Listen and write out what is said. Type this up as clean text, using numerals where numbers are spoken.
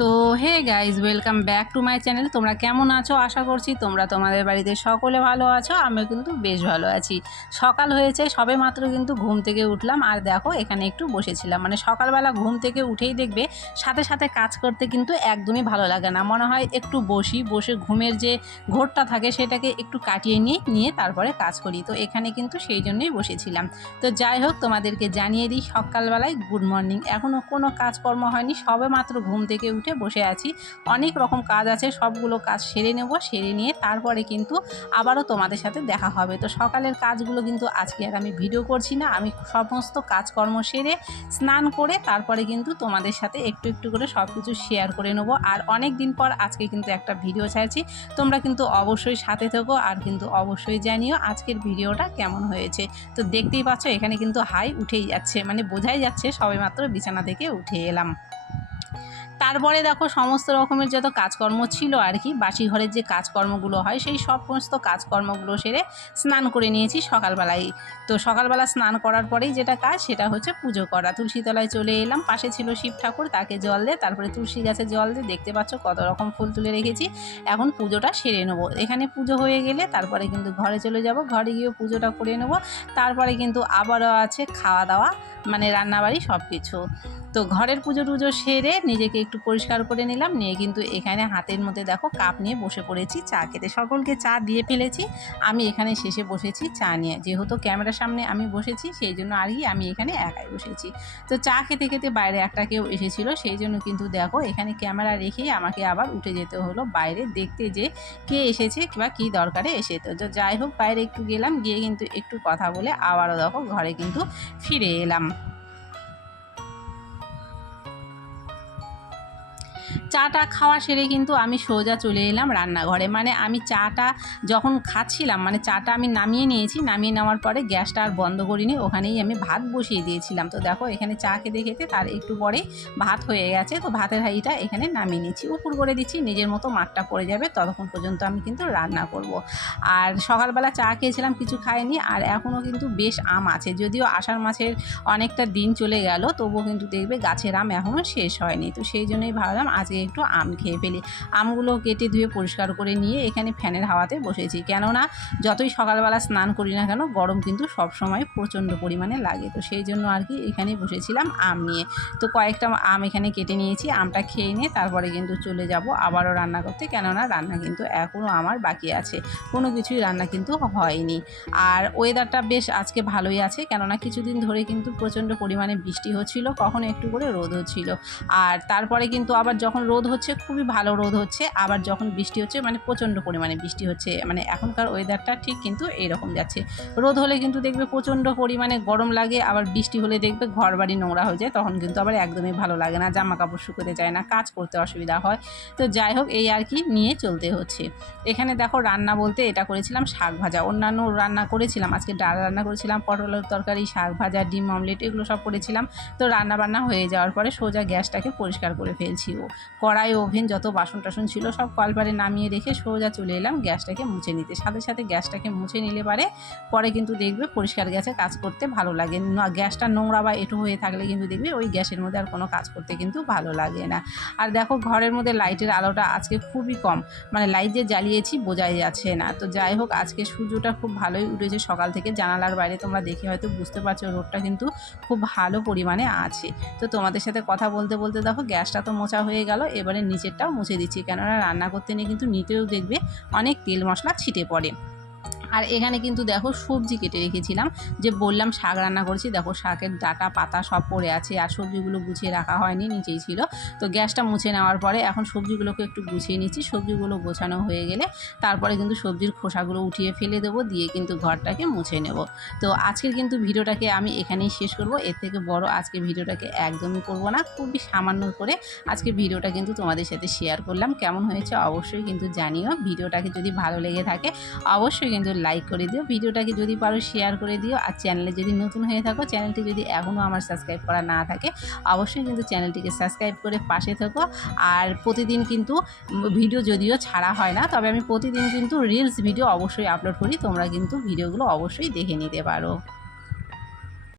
তো hey guys, welcome back to my channel. তোমরা কেমন আছো? আশা করছি তোমরা তোমাদের বাড়িতে সকলে ভালো আছো। আমিও কিন্তু বেশ ভালো আছি। সকাল হয়েছে, সবে মাত্র কিন্তু ঘুম থেকে উঠলাম। আর দেখো এখানে একটু বসেছিলাম। মানে সকালবেলা ঘুম থেকে উঠেই দেখবে সাথে সাথে কাজ করতে কিন্তু একদমই ভালো লাগে না। মনে হয় একটু বসে ঘুমের যে ঘোরটা থাকে সেটাকে একটু কাটিয়ে নিয়ে তারপরে কাজ করি। তো এখানে কিন্তু সেই জন্যই বসেছিলাম। তো যাই হোক, তোমাদেরকে জানিয়ে দিই সকালবেলায় গুড মর্নিং। এখনও কোনো কাজকর্ম হয়নি, সবে মাত্র ঘুম থেকে উঠে বসে আছি। অনেক রকম কাজ আছে, সবগুলো কাজ সেরে নেব। সেরে নিয়ে তারপরে কিন্তু আবারও তোমাদের সাথে দেখা হবে। তো সকালের কাজগুলো কিন্তু আজকে আর আমি ভিডিও করছি না। আমি সমস্ত কাজকর্ম সেরে স্নান করে তারপরে কিন্তু তোমাদের সাথে একটু একটু করে সব কিছু শেয়ার করে নেব। আর অনেক দিন পর আজকে কিন্তু একটা ভিডিও ছাড়ছি। তোমরা কিন্তু অবশ্যই সাথে থেকো আর কিন্তু অবশ্যই জানিও আজকের ভিডিওটা কেমন হয়েছে। তো দেখতেই পাচ্ছ এখানে কিন্তু হাই উঠেই যাচ্ছে, মানে বোঝাই যাচ্ছে সবেমাত্র বিছানা থেকে উঠে এলাম। তারপরে দেখো সমস্ত রকমের যত কাজকর্ম ছিল আর কি, বাসি ঘরের যে কাজকর্মগুলো হয় সেই সমস্ত কাজকর্মগুলো সেরে স্নান করে নিয়েছি সকালবেলায়। তো সকালবেলা স্নান করার পরেই যেটা কাজ সেটা হচ্ছে পুজো করা। তুলসী তলায় চলে এলাম, পাশে ছিল শিব ঠাকুর, তাকে জল দে, তারপরে তুলসী গাছে জল দে। দেখতে পাচ্ছ কত রকম ফুল তুলে রেখেছি। এখন পুজোটা সেরে নেবো। এখানে পুজো হয়ে গেলে তারপরে কিন্তু ঘরে চলে যাব, ঘরে গিয়েও পুজোটা করে নেব। তারপরে কিন্তু আবারও আছে খাওয়া দাওয়া, মানে রান্নাবাড়ি সব কিছু। তো ঘরের পুজো টুজো সেরে নিজেকে একটু পরিষ্কার করে নিলাম, নিয়ে কিন্তু এখানে হাতের মধ্যে দেখো কাপ নিয়ে বসে পড়েছি চা খেতে। সকলকে চা দিয়ে ফেলেছি, আমি এখানে শেষে বসেছি চা নিয়ে। যেহেতু ক্যামেরার সামনে আমি বসেছি সেই জন্য আর কি আমি এখানে একাই বসেছি। তো চা খেতে খেতে বাইরে একটা কেউ এসেছিল, সেই জন্য কিন্তু দেখো এখানে ক্যামেরা রেখেই আমাকে আবার উঠে যেতে হলো বাইরে দেখতে যে কে এসেছে বা কী দরকারে এসে। তো যাই হোক, বাইরে একটু গেলাম, গিয়ে কিন্তু একটু কথা বলে আবারও দেখো ঘরে কিন্তু ফিরে এলাম। চাটা খাওয়া সেরে কিন্তু আমি সোজা চলে এলাম রান্নাঘরে। মানে আমি চাটা যখন খাচ্ছিলাম, মানে চাটা আমি নামিয়ে নিয়েছি, নামিয়ে নেওয়ার পরে গ্যাসটা আর বন্ধ করিনি, ওখানেই আমি ভাত বসিয়ে দিয়েছিলাম। তো দেখো এখানে চা খেতে খেতে তার একটু পরেই ভাত হয়ে গেছে। তো ভাতের হাঁড়িটা এখানে নামিয়ে নিচ্ছি, উপর করে দিচ্ছি, নিজের মতো মাঠটা পড়ে যাবে ততক্ষণ পর্যন্ত আমি কিন্তু রান্না করব। আর সকালবেলা চা খেয়েছিলাম, কিছু খাইনি। আর এখনও কিন্তু বেশ আম আছে, যদিও আষাঢ় মাসের অনেকটা দিন চলে গেল, তবুও কিন্তু দেখবে গাছের আম এখনও শেষ হয়নি। তো সেই জন্যই ভাবলাম আজকে একটু আম খেয়ে ফেলি। আমগুলো কেটে ধুয়ে পরিষ্কার করে নিয়ে এখানে ফ্যানের হাওয়াতে বসেছি, কেননা যতই সকালবেলা স্নান করি না কেন গরম কিন্তু সব সময় প্রচণ্ড পরিমাণে লাগে। তো সেই জন্য আর কি এখানে বসেছিলাম আম নিয়ে। তো কয়েকটা আম এখানে কেটে নিয়েছি, আমটা খেয়ে নিয়ে তারপরে কিন্তু চলে যাব আবারও রান্না করতে, কেননা রান্না কিন্তু এখনও আমার বাকি আছে, কোনো কিছুই রান্না কিন্তু হয়নি। আর ওয়েদারটা বেশ আজকে ভালোই আছে, কেননা কিছুদিন ধরে কিন্তু প্রচণ্ড পরিমাণে বৃষ্টি হচ্ছিল, কখনো একটু করে রোদ হচ্ছিল। আর তারপরে কিন্তু আবার যখন রোদ হচ্ছে খুবই ভালো রোদ হচ্ছে, আবার যখন বৃষ্টি হচ্ছে মানে প্রচণ্ড পরিমাণে বৃষ্টি হচ্ছে। মানে এখনকার ওয়েদারটা ঠিক কিন্তু এইরকম যাচ্ছে। রোদ হলে কিন্তু দেখবে প্রচণ্ড পরিমাণে গরম লাগে, আবার বৃষ্টি হলে দেখবে ঘর বাড়ি নোংরা হয়ে যায়, তখন কিন্তু আবার একদমই ভালো লাগে না, জামা কাপড় শুকোতে যায় না, কাজ করতে অসুবিধা হয়। তো যাই হোক, এই আর কি নিয়ে চলতে হচ্ছে। এখানে দেখো রান্না বলতে এটা করেছিলাম শাক ভাজা, অন্যান্য রান্না করেছিলাম, আজকে ডাল রান্না করেছিলাম, পটলের তরকারি, শাক ভাজা, ডিম অমলেট, এগুলো সব করেছিলাম। তো রান্না বান্না হয়ে যাওয়ার পরে সোজা গ্যাসটাকে পরিষ্কার করে ফেলছি। কড়াই, ওভেন, যত বাসন টাসন ছিল সব কলপারে নামিয়ে রেখে সোজা চলে এলাম গ্যাসটাকে মুছে নিতে। সাথে সাথে গ্যাসটাকে মুছে নিলে পরে কিন্তু দেখবে পরিষ্কার গ্যাসে কাজ করতে ভালো লাগে না। গ্যাসটা নোংরা বা এঁটো হয়ে থাকলে কিন্তু দেখবে ওই গ্যাসের মধ্যে আর কোনো কাজ করতে কিন্তু ভালো লাগে না। আর দেখো ঘরের মধ্যে লাইটের আলোটা আজকে খুবই কম, মানে লাইট যে জ্বালিয়েছি বোঝাই যাচ্ছে না। তো যাই হোক, আজকে সূর্যটা খুব ভালোই উঠেছে সকাল থেকে, জানালার বাইরে তোমরা দেখে হয়তো বুঝতে পারছো রোদটা কিন্তু খুব ভালো পরিমাণে আছে। তো তোমাদের সাথে কথা বলতে বলতে দেখো গ্যাসটা তো মোছা হয়ে গেল, এবারে নিচেরটাও মুছে দিচ্ছি, কেননা রান্না করতে নিয়ে কিন্তু নিচেও দেখবে অনেক তেল মশলা ছিটে পড়ে। আর এখানে কিন্তু দেখো সবজি কেটে রেখেছিলাম, যে বললাম শাক রান্না করেছি, দেখো শাকের ডাটা পাতা সব পড়ে আছে, আর সবজিগুলো গুছিয়ে রাখা হয়নি, নিচেই ছিল। তো গ্যাসটা মুছে নেওয়ার পরে এখন সবজিগুলোকে একটু গুছিয়ে নিচ্ছি। সবজিগুলো গোছানো হয়ে গেলে তারপরে কিন্তু সবজির খোসাগুলো উঠিয়ে ফেলে দেবো, দিয়ে কিন্তু ঘরটাকে মুছে নেব। তো আজকের কিন্তু ভিডিওটাকে আমি এখানেই শেষ করব, এর থেকে বড় আজকে ভিডিওটাকে একদমই করব না, খুবই সামান্য করে আজকে ভিডিওটা কিন্তু তোমাদের সাথে শেয়ার করলাম। কেমন হয়েছে অবশ্যই কিন্তু জানিও। ভিডিওটাকে যদি ভালো লেগে থাকে অবশ্যই কিন্তু লাইক করে দিও, ভিডিওটাকে যদি পারো শেয়ার করে দিও। আর চ্যানেলে যদি নতুন হয়ে থাকো, চ্যানেলটি যদি এখনও আমার সাবস্ক্রাইব করা না থাকে অবশ্যই কিন্তু চ্যানেলটিকে সাবস্ক্রাইব করে পাশে থেকো। আর প্রতিদিন কিন্তু ভিডিও যদিও ছাড়া হয় না, তবে আমি প্রতিদিন কিন্তু রিলস ভিডিও অবশ্যই আপলোড করি, তোমরা কিন্তু ভিডিওগুলো অবশ্যই দেখে নিতে পারো।